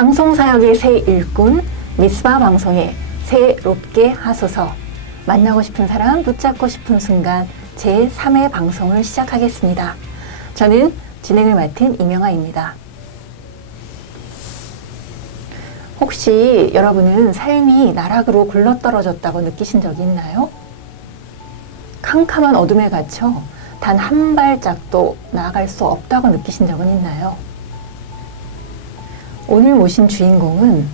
방송사역의 새 일꾼 미스바 방송에 새롭게 하소서. 만나고 싶은 사람, 붙잡고 싶은 순간 제3회 방송을 시작하겠습니다. 저는 진행을 맡은 이명아입니다. 혹시 여러분은 삶이 나락으로 굴러떨어졌다고 느끼신 적이 있나요? 캄캄한 어둠에 갇혀 단 한 발짝도 나아갈 수 없다고 느끼신 적은 있나요? 오늘 모신 주인공은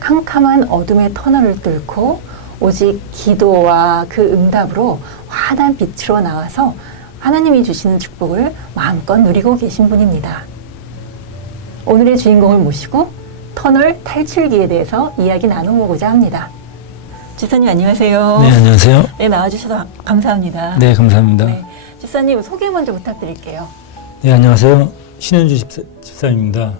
캄캄한 어둠의 터널을 뚫고 오직 기도와 그 응답으로 환한 빛으로 나와서 하나님이 주시는 축복을 마음껏 누리고 계신 분입니다. 오늘의 주인공을 모시고 터널 탈출기에 대해서 이야기 나눠보고자 합니다. 집사님 안녕하세요. 네, 안녕하세요. 네, 나와주셔서 감사합니다. 네, 감사합니다. 네, 집사님 소개 먼저 부탁드릴게요. 네, 안녕하세요. 신현주 집사입니다.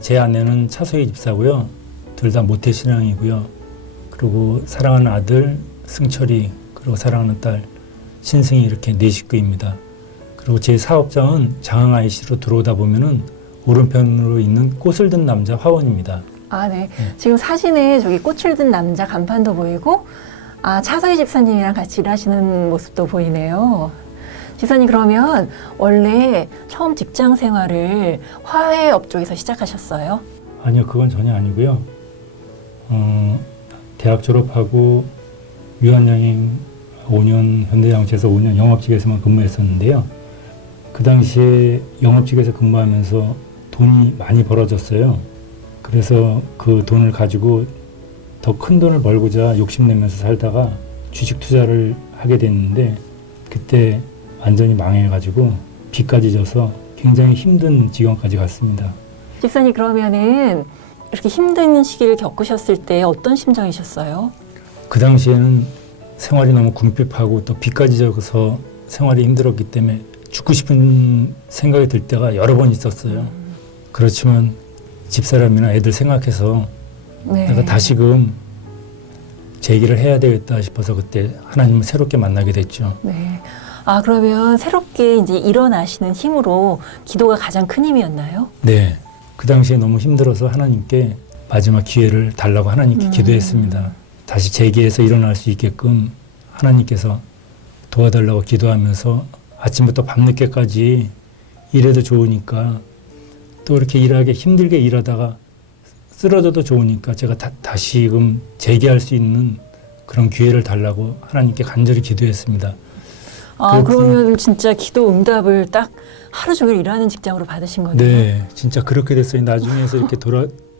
제 아내는 차소희 집사고요. 둘 다 모태신앙이고요. 그리고 사랑하는 아들 승철이, 그리고 사랑하는 딸 신승이, 이렇게 네 식구입니다. 그리고 제 사업장은 장흥 IC로 들어오다 보면은 오른편으로 있는 꽃을 든 남자 화원입니다. 아, 네. 지금 사진에 저기 꽃을 든 남자 간판도 보이고, 차서희 집사님이랑 같이 일하시는 모습도 보이네요. 집사님, 그러면 원래 처음 직장 생활을 화훼업 쪽에서 시작하셨어요? 아니요, 그건 전혀 아니고요. 대학 졸업하고 유한양행 5년, 현대장치에서 5년 영업직에서만 근무했었는데요. 그 당시에 영업직에서 근무하면서 돈이 많이 벌어졌어요. 그래서 그 돈을 가지고 더 큰 돈을 벌고자 욕심내면서 살다가 주식 투자를 하게 됐는데, 그때 완전히 망해가지고 빚까지 져서 굉장히 힘든 지경까지 갔습니다. 집사님, 그러면은 이렇게 힘든 시기를 겪으셨을 때 어떤 심정이셨어요? 그 당시에는 생활이 너무 궁핍하고 또 빚까지 져서 생활이 힘들었기 때문에 죽고 싶은 생각이 들 때가 여러 번 있었어요. 그렇지만 집사람이나 애들 생각해서 네. 내가 다시금 재기를 해야 되겠다 싶어서 그때 하나님을 새롭게 만나게 됐죠. 네. 그러면 새롭게 이제 일어나시는 힘으로 기도가 가장 큰 힘이었나요? 네. 그 당시에 너무 힘들어서 하나님께 마지막 기회를 달라고 하나님께 기도했습니다. 다시 재기해서 일어날 수 있게끔 하나님께서 도와달라고 기도하면서 아침부터 밤늦게까지 일해도 좋으니까, 또 이렇게 힘들게 일하다가 쓰러져도 좋으니까 제가 다시금 재기할 수 있는 그런 기회를 달라고 하나님께 간절히 기도했습니다. 그러면 진짜 기도 응답을 딱 하루 종일 일하는 직장으로 받으신 거네요? 네, 진짜 그렇게 됐어요. 나중에서 이렇게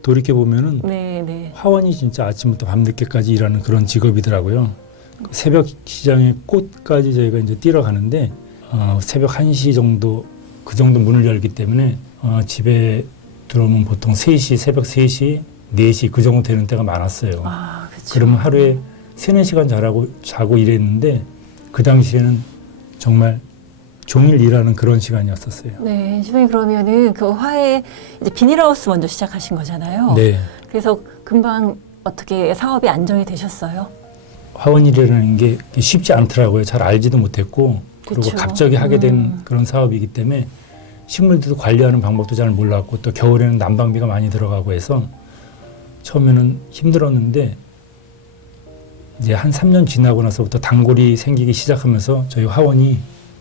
돌이켜 보면은 네. 화원이 진짜 아침부터 밤늦게까지 일하는 그런 직업이더라고요. 새벽 시장에 꽃까지 저희가 이제 뛰러 가는데 새벽 1시 정도, 그 정도 문을 열기 때문에 집에 들어오면 보통 3시, 새벽 3시, 4시 그 정도 되는 때가 많았어요. 그렇죠. 그러면 하루에 3-4시간 자고 일했는데, 그 당시에는 정말 종일 일하는 그런 시간이었었어요. 네, 집사님, 그러면은 그 화훼 이제 비닐하우스 먼저 시작하신 거잖아요. 네. 그래서 금방 어떻게 사업이 안정이 되셨어요? 화원일이라는 게 쉽지 않더라고요. 잘 알지도 못했고, 그리고 그쵸. 갑자기 하게 된 그런 사업이기 때문에 식물들도 관리하는 방법도 잘 몰랐고, 또 겨울에는 난방비가 많이 들어가고 해서 처음에는 힘들었는데, 이제 한 3년 지나고 나서부터 단골이 생기기 시작하면서 저희 화원이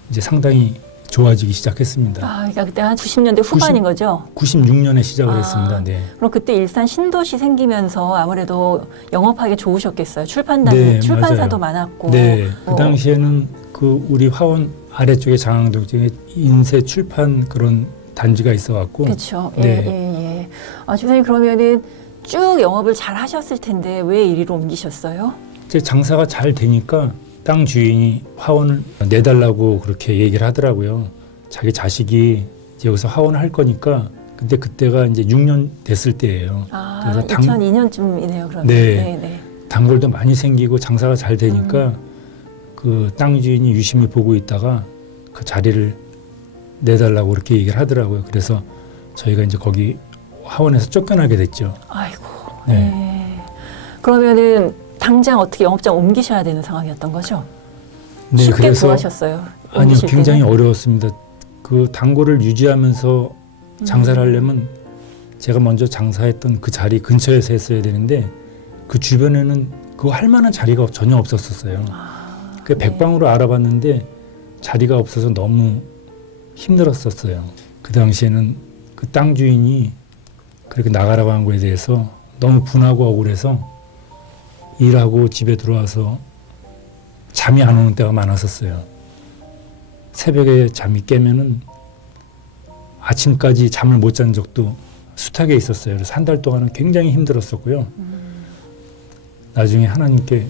이제 상당히 좋아지기 시작했습니다. 그러니까 그때 한 90년대 후반인 거죠? 96년에 시작을 했습니다. 네. 그럼 그때 일산 신도시 생기면서 아무래도 영업하기 좋으셨겠어요. 네, 출판사도 맞아요. 많았고. 네, 그 당시에는 그 우리 화원 아래쪽에 장항동 쪽에 인쇄 출판 그런 단지가 있어갖고. 그렇죠. 네. 예. 집사님, 그러면은 쭉 영업을 잘 하셨을 텐데 왜 이리로 옮기셨어요? 제 장사가 잘 되니까 땅 주인이 화원을 내달라고 그렇게 얘기를 하더라고요. 자기 자식이 이제 여기서 화원을 할 거니까. 근데 그때가 이제 6년 됐을 때예요. 그래서 2002년쯤이네요, 그러면. 네. 단골도 많이 생기고 장사가 잘 되니까 그 땅 주인이 유심히 보고 있다가 그 자리를 내달라고 그렇게 얘기를 하더라고요. 그래서 저희가 이제 거기 화원에서 쫓겨나게 됐죠. 아이고. 네. 네. 그러면은 당장 어떻게 영업장 옮기셔야 되는 상황이었던 거죠? 네, 쉽게 그래서 구하셨어요? 아니요, 옮기실 굉장히 때는? 어려웠습니다. 그 단골을 유지하면서 장사를 하려면 제가 먼저 장사했던 그 자리 근처에서 했어야 되는데 그 주변에는 그거 할 만한 자리가 전혀 없었어요. 그 네. 백방으로 알아봤는데 자리가 없어서 너무 힘들었었어요. 그 당시에는 그 땅 주인이 그렇게 나가라고 한 거에 대해서 너무 분하고 억울해서 일하고 집에 들어와서 잠이 안 오는 때가 많았었어요. 새벽에 잠이 깨면은 아침까지 잠을 못 잔 적도 숱하게 있었어요. 그래서 한 달 동안은 굉장히 힘들었었고요. 나중에 하나님께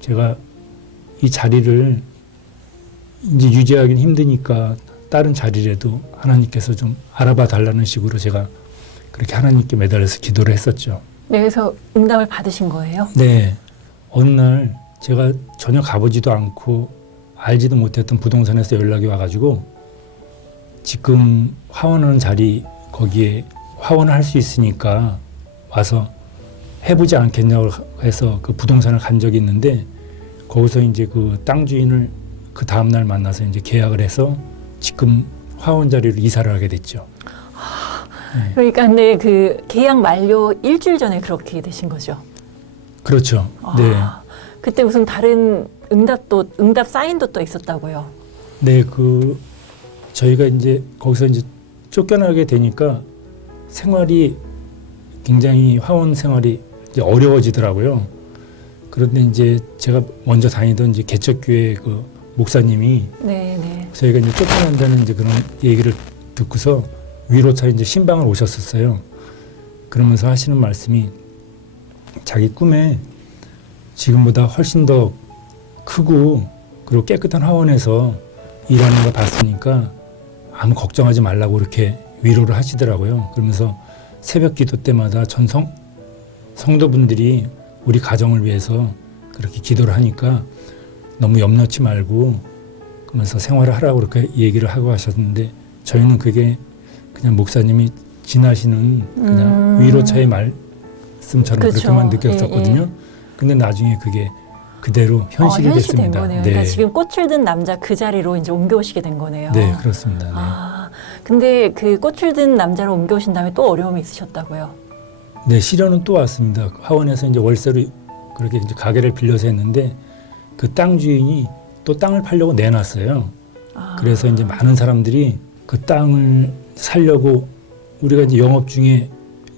제가 이 자리를 이제 유지하기는 힘드니까 다른 자리라도 하나님께서 좀 알아봐 달라는 식으로 제가 그렇게 하나님께 매달려서 기도를 했었죠. 네, 그래서 응답을 받으신 거예요? 네. 어느 날 제가 전혀 가보지도 않고 알지도 못했던 부동산에서 연락이 와가지고 지금 화원하는 자리 거기에 화원을 할 수 있으니까 와서 해보지 않겠냐고 해서 그 부동산을 간 적이 있는데 거기서 이제 그 땅 주인을 그 다음날 만나서 이제 계약을 해서 지금 화원 자리로 이사를 하게 됐죠. 네. 그러니까 근데 그 계약 만료 일주일 전에 그렇게 되신 거죠? 그렇죠. 아, 네. 그때 무슨 다른 응답 사인도 또 있었다고요? 네, 그 저희가 이제 거기서 이제 쫓겨나게 되니까 생활이 굉장히 화원 생활이 이제 어려워지더라고요. 그런데 이제 제가 먼저 다니던 이제 개척교회 그 목사님이 네, 네. 저희가 이제 쫓겨난다는 이제 그런 얘기를 듣고서 위로차 이제 신방을 오셨었어요. 그러면서 하시는 말씀이 자기 꿈에 지금보다 훨씬 더 크고 그리고 깨끗한 화원에서 일하는 걸 봤으니까 아무 걱정하지 말라고 이렇게 위로를 하시더라고요. 그러면서 새벽 기도 때마다 성도분들이 우리 가정을 위해서 그렇게 기도를 하니까 너무 염려치 말고 그러면서 생활을 하라고 그렇게 얘기를 하고 하셨는데 저희는 그게 그냥 목사님이 지나시는 그냥 위로차의 말씀처럼 그렇죠. 그렇게만 느꼈었거든요. 예, 예. 근데 나중에 그게 그대로 현실이 현실이 된 됐습니다. 거네요. 네. 그러니까 지금 꽃을 든 남자 그 자리로 이제 옮겨오시게 된 거네요. 네, 그렇습니다. 네. 아, 근데 그 꽃을 든 남자로 옮겨오신 다음에 또 어려움이 있으셨다고요? 네, 시련은 또 왔습니다. 화원에서 이제 월세로 그렇게 이제 가게를 빌려서 했는데 그 땅 주인이 또 땅을 팔려고 내놨어요. 아. 그래서 이제 많은 사람들이 그 땅을 살려고 우리가 이제 영업 중에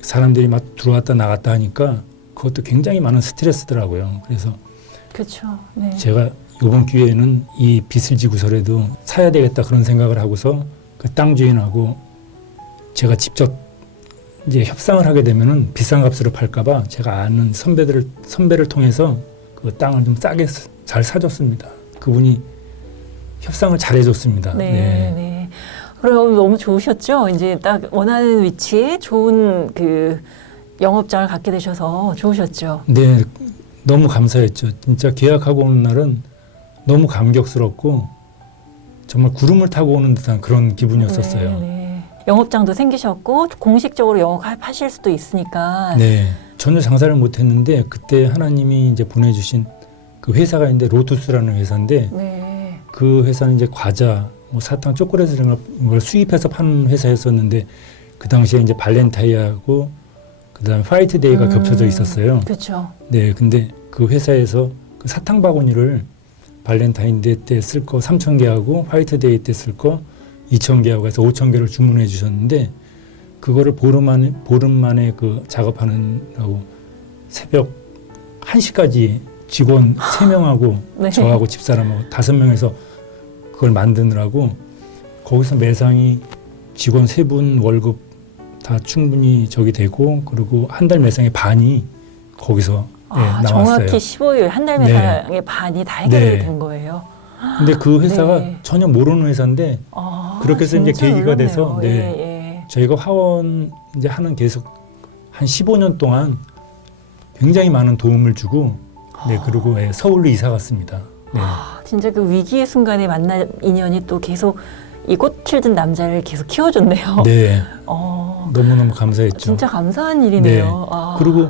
사람들이 막 들어왔다 나갔다 하니까 그것도 굉장히 많은 스트레스더라고요. 그래서 그렇죠. 네. 제가 이번 기회에는 이 빚을 지고서라도 사야 되겠다 그런 생각을 하고서 그 땅 주인하고 제가 직접 이제 협상을 하게 되면은 비싼 값으로 팔까봐 제가 아는 선배를 통해서 그 땅을 좀 싸게 잘 사줬습니다. 그분이 협상을 잘 해줬습니다. 네, 네. 네. 그럼 너무 좋으셨죠? 이제 딱 원하는 위치에 좋은 그 영업장을 갖게 되셔서 좋으셨죠? 네, 너무 감사했죠. 진짜 계약하고 오는 날은 너무 감격스럽고 정말 구름을 타고 오는 듯한 그런 기분이었었어요. 네, 네. 영업장도 생기셨고 공식적으로 영업하실 수도 있으니까. 네, 전혀 장사를 못했는데 그때 하나님이 이제 보내주신 그 회사가 있는데 로투스라는 회사인데 네. 그 회사는 이제 과자, 뭐 사탕, 초콜릿 이런 걸 수입해서 파는 회사였었는데 그 당시에 이제 발렌타인하고 그다음에 화이트데이가 겹쳐져 있었어요. 그렇죠. 네, 근데 그 회사에서 그 사탕 바구니를 발렌타인데이 때 쓸 거 3,000개하고 화이트데이 때 쓸 거 2,000개하고 해서 5,000개를 주문해 주셨는데 그거를 보름 만에 그 작업하느라고 새벽 1시까지 직원 3명하고 네. 저하고 집사람하고 5명에서 그걸 만드느라고 거기서 매상이 직원 3분 월급 다 충분히 저기 되고 그리고 한 달 매상의 반이 거기서 나왔어요. 정확히 15일 한 달 매상의 반이 다 해결이 된 거예요. 근데 그 회사가 네. 전혀 모르는 회사인데 그렇게 해서 이제 진짜 계기가 돼서 놀랍네요. 네. 예, 예. 저희가 화원 이제 하는 계속 한 15년 동안 굉장히 많은 도움을 주고 네, 그리고 서울로 이사 갔습니다. 네. 진짜 그 위기의 순간에 만난 인연이 또 계속 이 꽃을 든 남자를 계속 키워줬네요. 네. 어, 너무너무 감사했죠. 진짜 감사한 일이네요. 네. 아. 그리고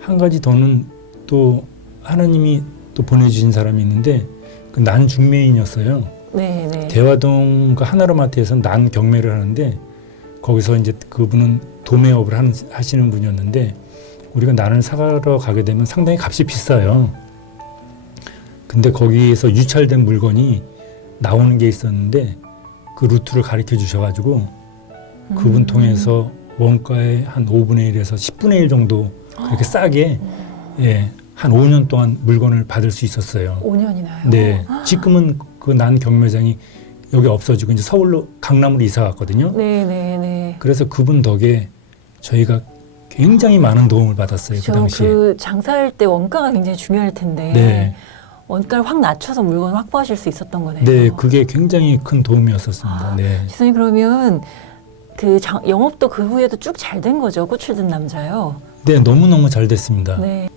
한 가지 더는 또 하나님이 또 보내주신 사람이 있는데 그 난중매인이었어요. 네, 네. 대화동 그 하나로마트에서 난 경매를 하는데 거기서 이제 그분은 도매업을 하시는 분이었는데 우리가 난을 사가러 가게 되면 상당히 값이 비싸요. 근데 거기에서 유찰된 물건이 나오는 게 있었는데 그 루트를 가르쳐 주셔가지고 그분 통해서 원가의 한 5분의 1에서 10분의 1 정도 그렇게 싸게 예, 한 5년 동안 물건을 받을 수 있었어요. 5년이나요? 네, 지금은 그 난 경매장이 여기 없어지고 이제 서울로 강남으로 이사 갔거든요. 네네네. 그래서 그분 덕에 저희가 굉장히 많은 도움을 받았어요. 그 당시에. 그 장사할 때 원가가 굉장히 중요할 텐데 네. 원가를 확 낮춰서 물건을 확보하실 수 있었던 거네요. 네, 그게 굉장히 큰 도움이었었습니다. 네. 지선님 그러면 그 영업도 그 후에도 쭉 잘 된 거죠? 꽃을 든 남자요. 네, 너무너무 잘 됐습니다. 네.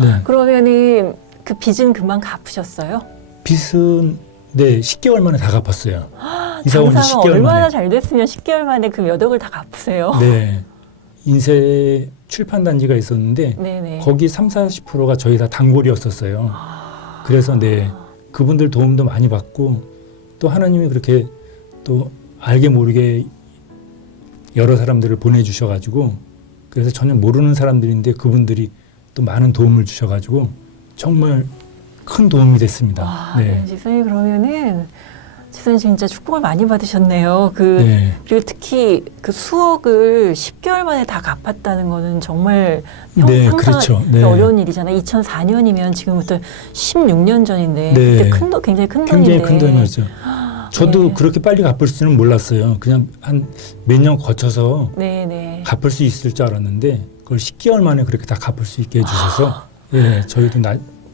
네. 그러면은 그 빚은 금방 갚으셨어요? 빚은 네, 10개월 만에 다 갚았어요. 이사 온 지 장사가 10개월 얼마나 만에. 잘 됐으면 10개월 만에 그 몇 억을 다 갚으세요? 네. 인쇄 출판 단지가 있었는데 네네. 거기 30-40%가 저희 다 단골이었었어요. 그래서 네, 그분들 도움도 많이 받고 또 하나님이 그렇게 또 알게 모르게 여러 사람들을 보내주셔가지고 그래서 전혀 모르는 사람들인데 그분들이 또 많은 도움을 주셔가지고 정말 큰 도움이 됐습니다. 네. 지선님 그러면은 지선님 진짜 축복을 많이 받으셨네요. 네. 그리고 특히 그 수억을 10개월 만에 다 갚았다는 거는 정말 네, 상상하기 그렇죠. 네. 어려운 일이잖아요. 2004년이면 지금부터 16년 전인데 네. 그때 큰 돈, 굉장히 큰 굉장히 돈인데. 큰 돈이었죠. 저도 네. 그렇게 빨리 갚을 수는 몰랐어요. 그냥 한 몇 년 거쳐서 네네. 갚을 수 있을 줄 알았는데 그걸 10개월 만에 그렇게 다 갚을 수 있게 해주셔서 예, 저희도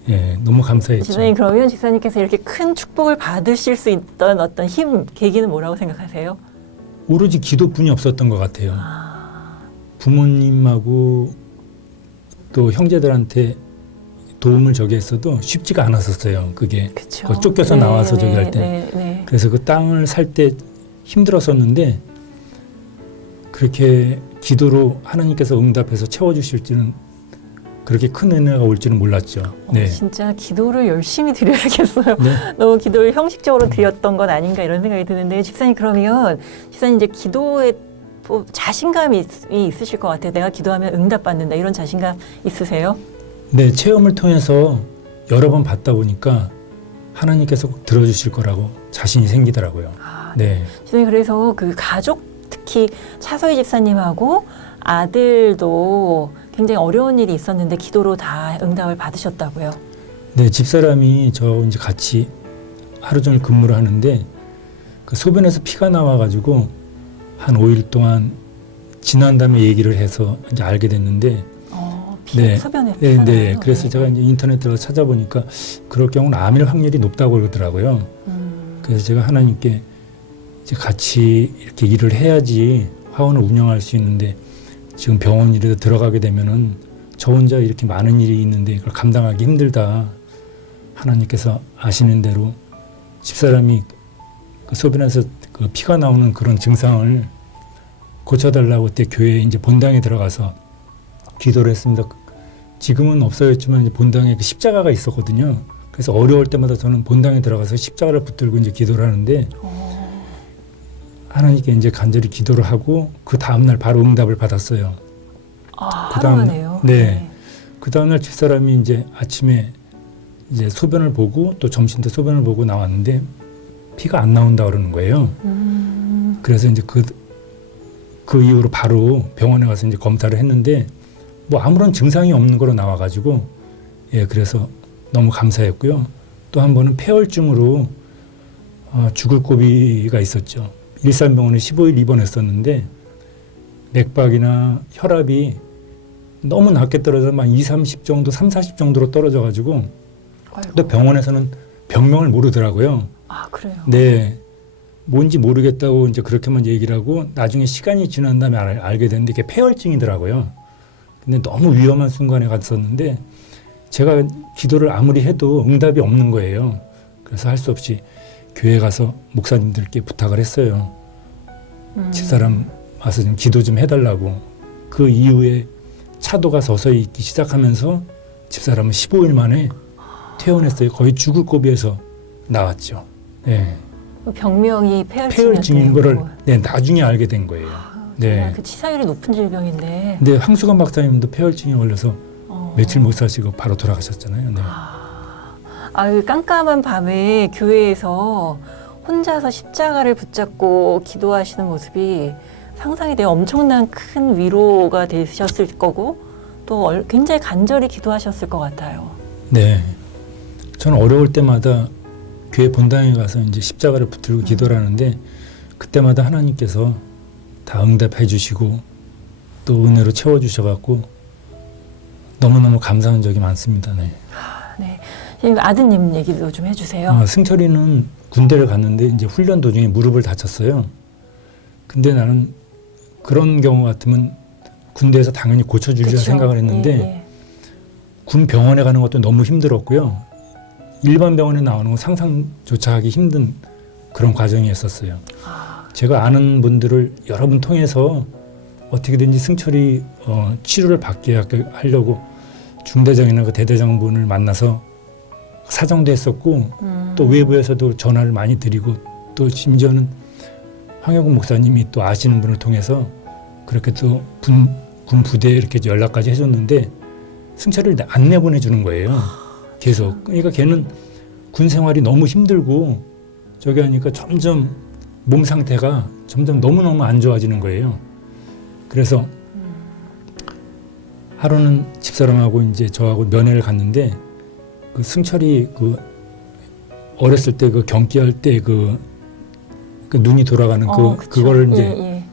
예, 너무 감사했죠. 지선님 그러면 지사님께서 이렇게 큰 축복을 받으실 수 있던 어떤 계기는 뭐라고 생각하세요? 오로지 기도뿐이 없었던 것 같아요. 부모님하고 또 형제들한테 도움을 저기 했어도 쉽지가 않았었어요. 그게 그쵸. 거기 쫓겨서 네, 나와서 저기 네, 할 때. 네. 그래서 그 땅을 살 때 힘들었었는데 그렇게 기도로 하나님께서 응답해서 채워주실지는 그렇게 큰 은혜가 올지는 몰랐죠. 네. 진짜 기도를 열심히 드려야겠어요. 네. 너무 기도를 형식적으로 드렸던 건 아닌가 이런 생각이 드는데 집사님 그러면 집사님 이제 기도에 뭐 자신감이 있으실 것 같아요. 내가 기도하면 응답받는다 이런 자신감 있으세요? 네, 체험을 통해서 여러 번 받다 보니까 하나님께서 꼭 들어주실 거라고 자신이 생기더라고요. 네. 집사님 그래서 그 가족 특히 차서희 집사님하고 아들도 굉장히 어려운 일이 있었는데 기도로 다 응답을 받으셨다고요. 네, 집사람이 저 이제 같이 하루 종일 근무를 하는데 그 소변에서 피가 나와가지고 한 5일 동안 지난 다음에 얘기를 해서 이제 알게 됐는데 네, 소변에 네, 피가 네. 나요? 그래서 제가 이제 인터넷 들어서 찾아보니까 그럴 경우는 암일 확률이 높다고 그러더라고요. 그래서 제가 하나님께 이제 같이 이렇게 일을 해야지 화원을 운영할 수 있는데 지금 병원이라도 들어가게 되면은 저 혼자 이렇게 많은 일이 있는데 이걸 감당하기 힘들다. 하나님께서 아시는 대로 집사람이 그 소변에서 그 피가 나오는 그런 증상을 고쳐달라고 그때 교회에 이제 본당에 들어가서 기도를 했습니다. 지금은 없어졌지만 이제 본당에 그 십자가가 있었거든요. 그래서 어려울 때마다 저는 본당에 들어가서 십자가를 붙들고 이제 기도를 하는데 하나님께 이제 간절히 기도를 하고 그 다음날 바로 응답을 받았어요. 하루만에요? 네. 그 다음날 집사람이 이제 아침에 이제 소변을 보고 또 점심 때 소변을 보고 나왔는데 피가 안 나온다 그러는 거예요. 그래서 이제 그 이후로 바로 병원에 가서 이제 검사를 했는데 뭐 아무런 증상이 없는 거로 나와가지고 예, 그래서 너무 감사했고요. 또 한 번은 폐혈증으로 죽을 고비가 있었죠. 일산병원에 15일 입원했었는데 맥박이나 혈압이 너무 낮게 떨어져서 막 30 정도, 40 정도로 떨어져가지고 또 병원에서는 병명을 모르더라고요. 그래요? 네. 뭔지 모르겠다고 이제 그렇게만 얘기를 하고 나중에 시간이 지난 다음에 알게 됐는데 이게 폐혈증이더라고요. 근데 너무 위험한 순간에 갔었는데 제가 기도를 아무리 해도 응답이 없는 거예요. 그래서 할 수 없이 교회 가서 목사님들께 부탁을 했어요. 집사람 와서 좀 기도 좀 해달라고. 그 이후에 차도가 서서히 있기 시작하면서 집사람은 15일 만에 퇴원했어요. 거의 죽을 고비에서 나왔죠. 네. 병명이 폐혈증인 거를 네, 나중에 알게 된 거예요. 정말 그 치사율이 높은 질병인데. 근데 황수관 박사님도 폐혈증에 걸려서 며칠 못 사시고 바로 돌아가셨잖아요. 네. 그 깜깜한 밤에 교회에서 혼자서 십자가를 붙잡고 기도하시는 모습이 상상이 돼요. 엄청난 큰 위로가 되셨을 거고 또 굉장히 간절히 기도하셨을 것 같아요. 네. 저는 어려울 때마다 교회 본당에 가서 이제 십자가를 붙들고 기도를 하는데 그때마다 하나님께서 다 응답해 주시고 또 은혜로 채워 주셔갖고 너무너무 감사한 적이 많습니다. 네. 네. 지금 아드님 얘기도 좀 해주세요. 승철이는 군대를 갔는데 이제 훈련 도중에 무릎을 다쳤어요. 근데 나는 그런 경우 같으면 군대에서 당연히 고쳐주리라 생각을 했는데 군 병원에 가는 것도 너무 힘들었고요. 일반 병원에 나오는 건 상상조차 하기 힘든 그런 과정이었었어요. 제가 아는 분들을 여러 분 통해서 어떻게든지 승철이 치료를 받게 하려고 중대장이나 그 대대장분을 만나서 사정도 했었고 또 외부에서도 전화를 많이 드리고 또 심지어는 황영국 목사님이 또 아시는 분을 통해서 그렇게 또 군 부대에 이렇게 연락까지 해줬는데 승철이를 안 내보내주는 거예요. 계속. 그러니까 걔는 군 생활이 너무 힘들고 저기 하니까 점점 몸 상태가 점점 너무너무 안 좋아지는 거예요. 그래서 하루는 집사람하고 이제 저하고 면회를 갔는데 그 승철이 그 어렸을 때 그 경기할 때 그 눈이 돌아가는 그거를 이제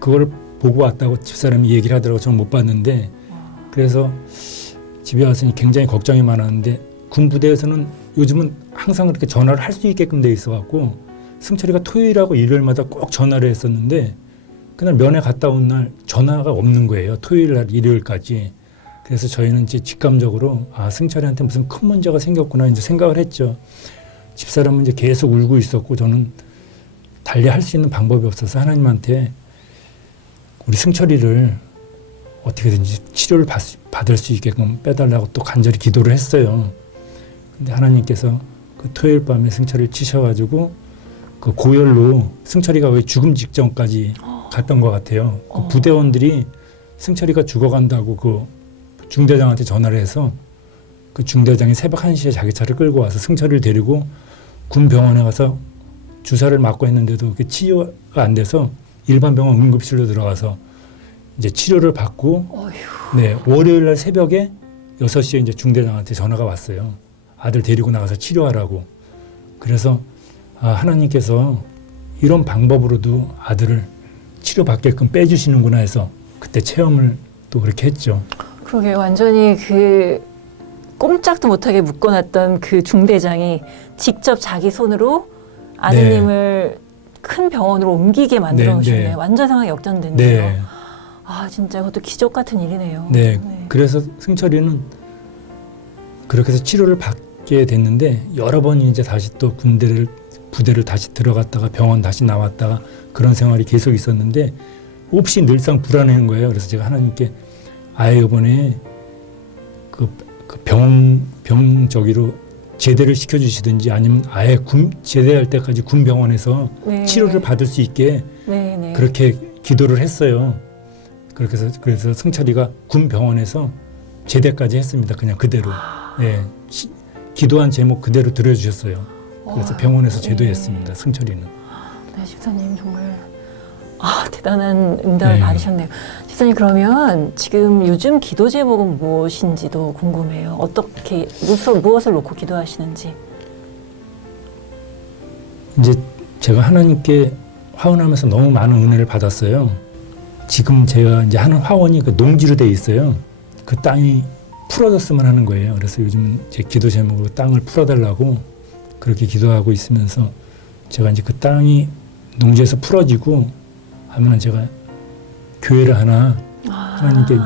그걸 보고 왔다고 집사람이 얘기를 하더라고. 저는 못 봤는데 그래서 집에 와서 굉장히 걱정이 많았는데 군 부대에서는 요즘은 항상 그렇게 전화를 할 수 있게끔 돼 있어갖고 승철이가 토요일하고 일요일마다 꼭 전화를 했었는데 그날 면회 갔다 온 날 전화가 없는 거예요. 토요일 날 일요일까지. 그래서 저희는 이제 직감적으로 승철이한테 무슨 큰 문제가 생겼구나 이제 생각을 했죠. 집사람은 이제 계속 울고 있었고 저는 달리 할 수 있는 방법이 없어서 하나님한테 우리 승철이를 어떻게든지 치료를 받을 수 있게끔 빼달라고 또 간절히 기도를 했어요. 근데 하나님께서 그 토요일 밤에 승철이를 치셔가지고 그 고열로 승철이가 거의 죽음 직전까지 갔던 것 같아요. 그 부대원들이 승철이가 죽어간다고 그 중대장한테 전화를 해서 그 중대장이 새벽 1시에 자기 차를 끌고 와서 승철이를 데리고 군 병원에 가서 주사를 맞고 했는데도 그게 치료가 안 돼서 일반 병원 응급실로 들어가서 이제 치료를 받고 네, 월요일 날 새벽에 6시에 이제 중대장한테 전화가 왔어요. 아들 데리고 나가서 치료하라고. 그래서 하나님께서 이런 방법으로도 아들을 치료받게끔 빼주시는구나 해서 그때 체험을 또 그렇게 했죠. 그러게 완전히 그 꼼짝도 못하게 묶어놨던 그 중대장이 직접 자기 손으로 아드님을 큰 병원으로 옮기게 만들어 놓으셨네요. 완전 상황이 역전됐네요. 네. 진짜 그것도 기적 같은 일이네요. 네. 그래서 승철이는 그렇게 해서 치료를 받게 됐는데 여러 번 이제 다시 또 부대를 다시 들어갔다가 병원 다시 나왔다가 그런 생활이 계속 있었는데 없이 늘상 불안해한 거예요. 그래서 제가 하나님께 이번에 그 병 저기로 제대를 시켜주시든지 아니면 아예 제대할 때까지 군 병원에서 치료를 받을 수 있게 그렇게 기도를 했어요. 그래서 승철이가 군 병원에서 제대까지 했습니다. 그냥 그대로. 네. 기도한 제목 그대로 들어주셨어요. 그래서 병원에서 제도했습니다. 승철이는. 네, 집사님 정말 대단한 응답을 받으셨네요. 집사님 그러면 지금 요즘 기도 제목은 무엇인지도 궁금해요. 어떻게 무엇을 놓고 기도하시는지. 이제 제가 하나님께 화원하면서 너무 많은 은혜를 받았어요. 지금 제가 이제 하는 화원이 그 농지로 돼 있어요. 그 땅이 풀어졌으면 하는 거예요. 그래서 요즘 제 기도 제목으로 땅을 풀어달라고 그렇게 기도하고 있으면서 제가 이제 그 땅이 농지에서 풀어지고 하면은 제가 교회를 하나 하나님께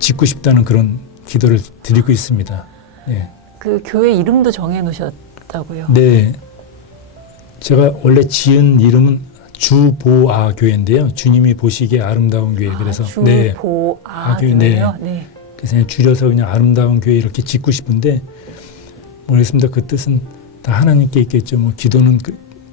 짓고 싶다는 그런 기도를 드리고 있습니다. 네. 그 교회 이름도 정해 놓으셨다고요? 네. 제가 원래 지은 이름은 주보아 교회인데요. 주님이 보시기에 아름다운 교회. 그래서 주보아 교회요. 네. 그래서 그냥 줄여서 그냥 아름다운 교회 이렇게 짓고 싶은데 모르겠습니다. 그 뜻은 다 하나님께 있겠죠. 뭐 기도는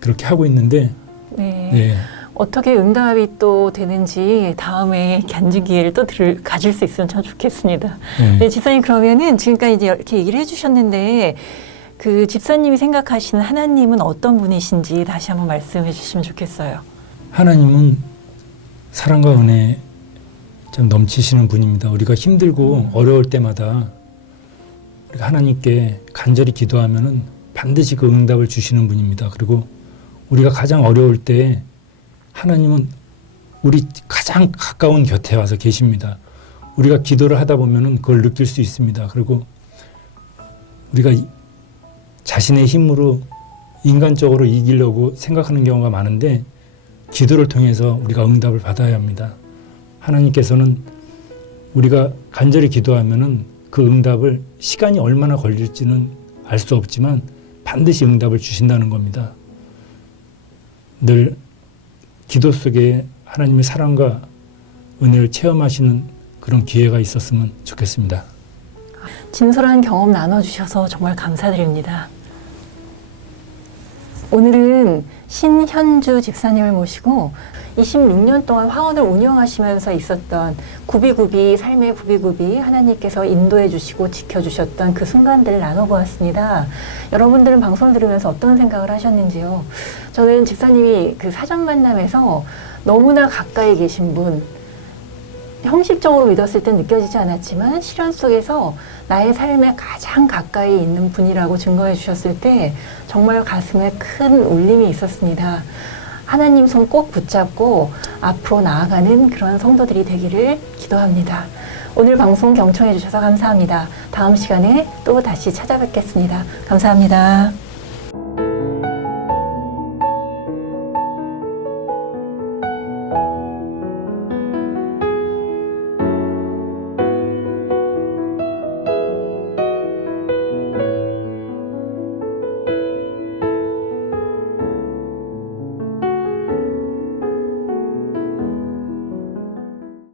그렇게 하고 있는데 네. 네. 어떻게 응답이 또 되는지 다음에 견진 기회를 또 가질 수 있으면 참 좋겠습니다. 네. 네, 집사님 그러면은 지금까지 이제 이렇게 얘기를 해주셨는데 그 집사님이 생각하시는 하나님은 어떤 분이신지 다시 한번 말씀해 주시면 좋겠어요. 하나님은 사랑과 은혜 좀 넘치시는 분입니다. 우리가 힘들고 어려울 때마다 우리가 하나님께 간절히 기도하면은 반드시 그 응답을 주시는 분입니다. 그리고 우리가 가장 어려울 때 하나님은 우리 가장 가까운 곁에 와서 계십니다. 우리가 기도를 하다 보면은 그걸 느낄 수 있습니다. 그리고 우리가 자신의 힘으로 인간적으로 이기려고 생각하는 경우가 많은데 기도를 통해서 우리가 응답을 받아야 합니다. 하나님께서는 우리가 간절히 기도하면은 그 응답을 시간이 얼마나 걸릴지는 알 수 없지만 반드시 응답을 주신다는 겁니다. 늘 기도 속에 하나님의 사랑과 은혜를 체험하시는 그런 기회가 있었으면 좋겠습니다. 진솔한 경험 나눠주셔서 정말 감사드립니다. 오늘은 신현주 집사님을 모시고 26년 동안 화원을 운영하시면서 있었던 구비구비, 삶의 구비구비 하나님께서 인도해 주시고 지켜주셨던 그 순간들을 나눠보았습니다. 여러분들은 방송을 들으면서 어떤 생각을 하셨는지요? 저는 집사님이 그 사전 만남에서 너무나 가까이 계신 분, 형식적으로 믿었을 땐 느껴지지 않았지만 실현 속에서 나의 삶에 가장 가까이 있는 분이라고 증거해 주셨을 때 정말 가슴에 큰 울림이 있었습니다. 하나님 손 꼭 붙잡고 앞으로 나아가는 그런 성도들이 되기를 기도합니다. 오늘 방송 경청해 주셔서 감사합니다. 다음 시간에 또 다시 찾아뵙겠습니다. 감사합니다.